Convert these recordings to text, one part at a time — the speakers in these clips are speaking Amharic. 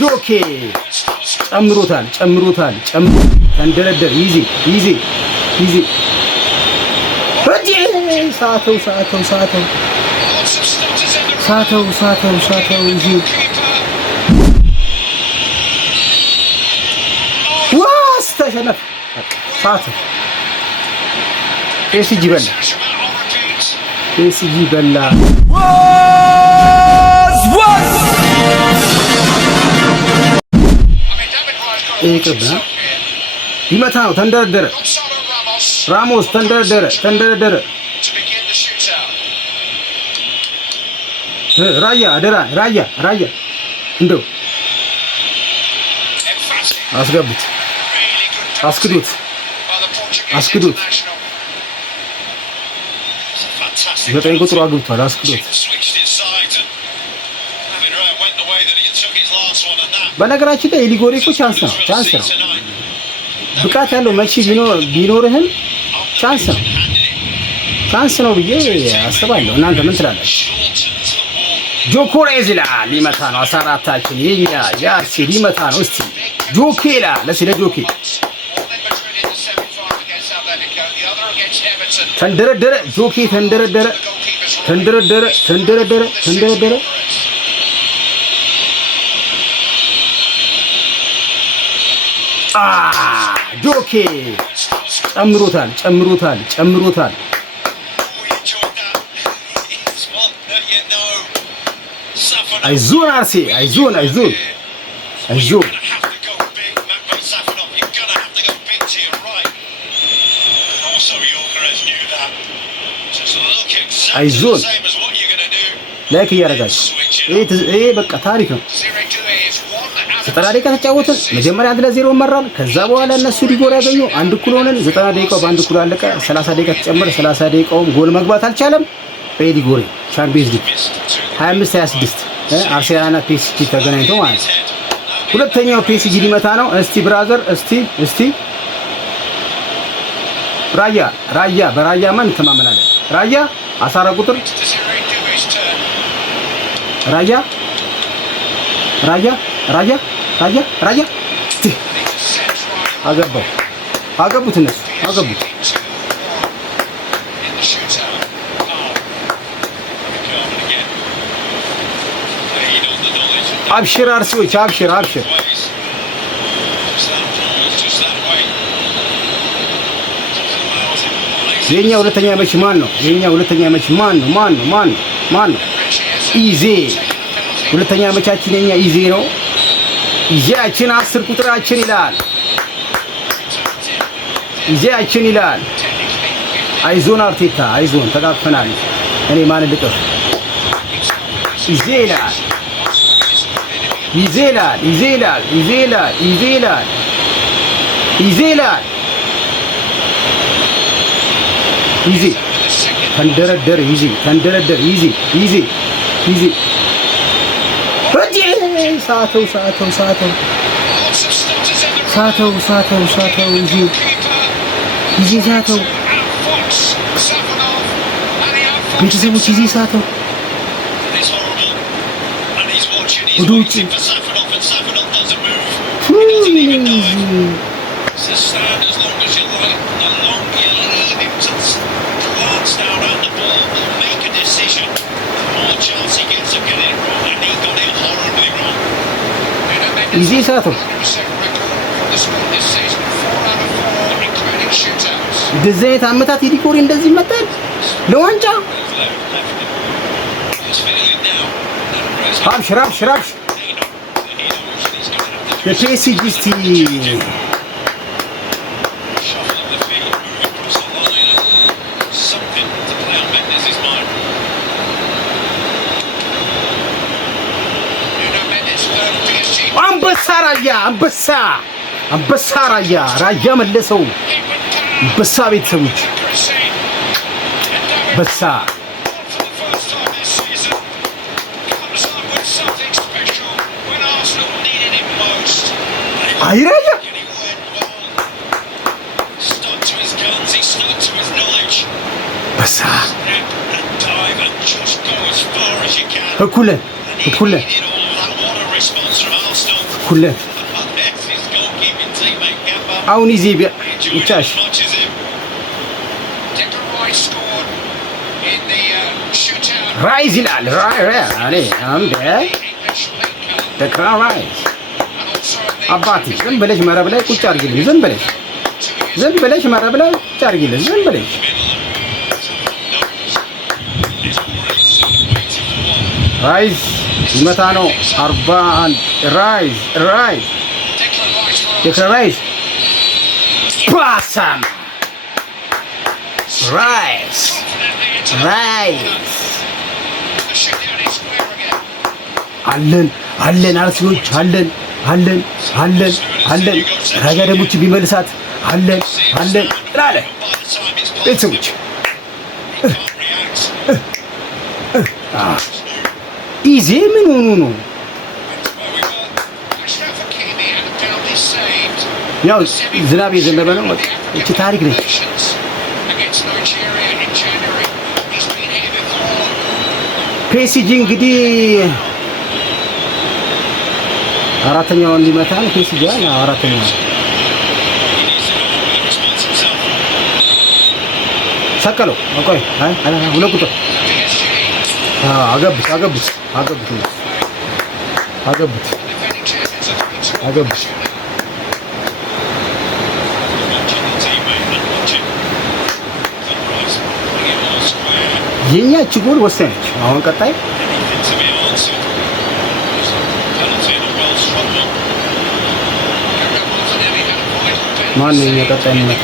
ጆኬ ጨምሮታል ተንደረደር ይዚ ሳተው ይዚ ዋስ ተሸነፈ ሳተው ፒኤስጂ በላ ይቅርና ይመታ ነው። ተንደረደረ ራሞስ ተንደረደረ ራያ አደራ ራያ እንደው አስክዱት 9 ቁጥሩ አግብቷል። አስክዱት በነገራችን ላይ ሊጎሪ እኮ ቻንስ ነው ብቃት ያለው መቺ ቢኖርህም ቻንስ ነው ብዬ አስባለሁ። እናንተ ምን ትላላችሁ? ጆኮሬዝ ይላል ሊመታ ነው። 14ታችን የኛ ያርሲ ሊመታ ነው። እስቲ ጆኬ ይላል ለጆኬ ተንደረደረ ጆኬ ተንደረደረ ጆኬ ጨምሮታል አይዞን አርሲ አይዞን ላይክ እያደረጋችሁ ይሄ በቃ ታሪክ ነው። 90 ደቂቃ ተጫወትን። መጀመሪያ 1-0 መራን። ከዛ በኋላ እነሱ ሊጎል ያገኙ አንድ እኩል ሆነን 90 ደቂቃው በአንድ እኩል አለቀ። 30 ደቂቃ ተጨመረ። 30 ደቂቃውም ጎል መግባት አልቻለም። በሊጎሪ ቻምፒየንስ ሊግ 25-26 አርሴናልና ፒኤስጂ ተገናኝቶ ማለት ነው። ሁለተኛው ፒኤስጂ ሊመታ ነው። እስቲ ብራዘር እስቲ ራያ በራያ ማን እንተማመናለን? ራያ 14 ቁጥር ራያ አገቡት እነሱ አገቡት። አብሽር አርሲዎች አብሽር የኛ ሁለተኛ መች ማን ነው? ኢዜ ሁለተኛ መቻችን የኛ ኢዜ ነው። ኢዜያችን 10 ቁጥራችን ይላል። አይዞን አርቴታ አይዞን ተቃቅፈናል። እኔ ማን ልቀፍ? ኢዜ ተንደረደር ሳተው ቤተሰቦች ይዜ ሳተው ወደ ውጭ ይዜ ሳተው እንደዚህ አይነት አመታት ሊጎሪ እንደዚህ ይመጣል ለዋንጫ አብሽር የፒኤስጂ እስቲ አንበሳ ራያ መለሰው። አንበሳ ቤተሰቦች በሳ አይራያ በሳ እኩለ ሁለት አሁን ይዜ ብቻሽ ራይዝ ይላል ራይዝ አባቴ ዝም ብለሽ መረብ ላይ ቁጭ አድርጊልኝ። ዝም ብለሽ መረብ ላይ ቁጭ አድርጊልኝ። ዝም ብለሽ ራይዝ ይመታ ነው 41 ራይዝ ራይዝ ፓሳም ራይዝ አለን አርሲዎች አለን ራያ ደሞች ቢመልሳት አለን ላለ ቤተሰቦች ኢዜ ምን ሆኖ ነው? ያው ዝናብ የዘነበ ነው። እቺ ታሪክ ነች። ፔሲጂ እንግዲህ አራተኛውን ሊመታ ነው። ፔሲጂ አራተኛው ሰቀለው። ቆይ ሁለት ቁጥር አገቡት የኛ እቺ ጎል ወሳኝ ነች። አሁን ቀጣይ ማን ነው የኛ ቀጣይ የሚመታ?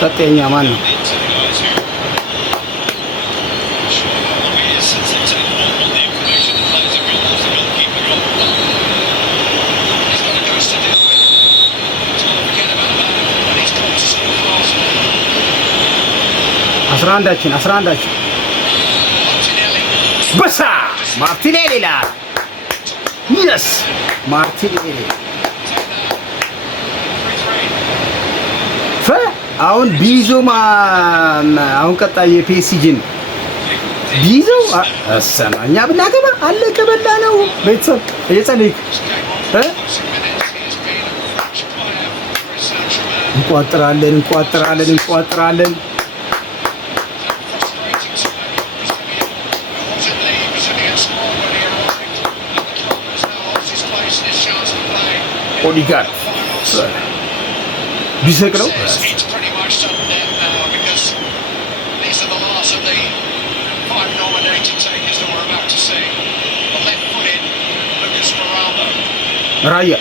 ቀጣይኛ ማን ነው? አስራ አንዳችን በሳ ማርቲኔሊ ይላል። የስ ማርቲኔሊ አሁን ቢዞ አሁን ቀጣይ የፒኤስጂን ቢዞ እኛ ብናገባ አለቀ በላ ነው። ቤተሰብ እየጸለይክ እንቋጥራለን ኦዲጋርድ ቢሰቅለው ራያ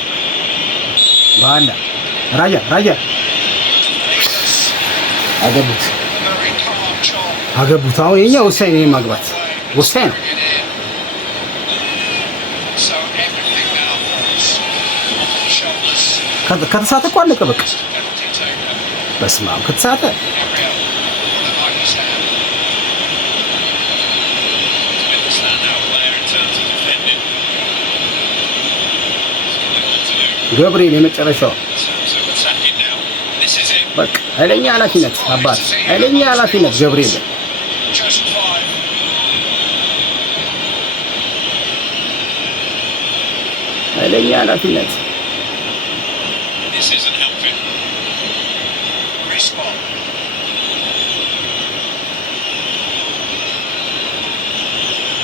አገቡት። አሁን የኛ ወሳኝ ነው፣ ማግባት ወሳኝ ነው። ከተሳተ እኮ አለቀ በቃ። በስመ አብ ከተሳተ ገብርኤል የመጨረሻው በቃ ኃይለኛ ኃላፊነት አባት ኃይለኛ ኃላፊነት ገብርኤል ኃይለኛ ኃላፊነት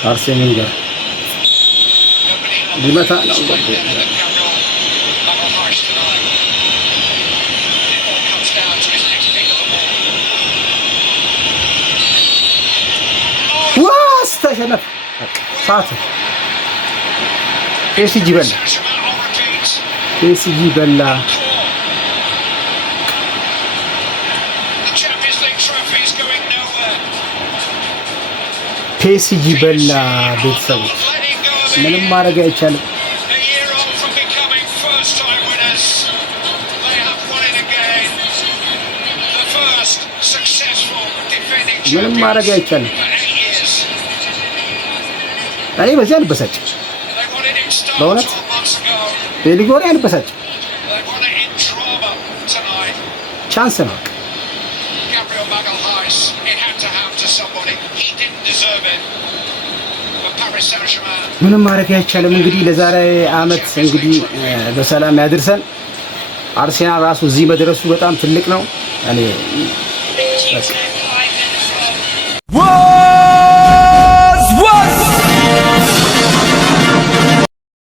አርሴን ቬንገር ሊመታ ነው። ዋስ ተሸነፈ። ሳት ፒኤስጂ በላ ፒኤስጂ በላ። ቤተሰቦች ምንም ማድረግ አይቻልም። ምንም ማድረግ አይቻልም። እኔ በዚህ አልበሳጭም፣ በእውነት በሊጎሪ አልበሳጭም። ቻንስ ነው ምንም ማድረግ አይቻልም። እንግዲህ ለዛሬ አመት እንግዲህ በሰላም ያድርሰን። አርሴናል ራሱ እዚህ መድረሱ በጣም ትልቅ ነው። እኔ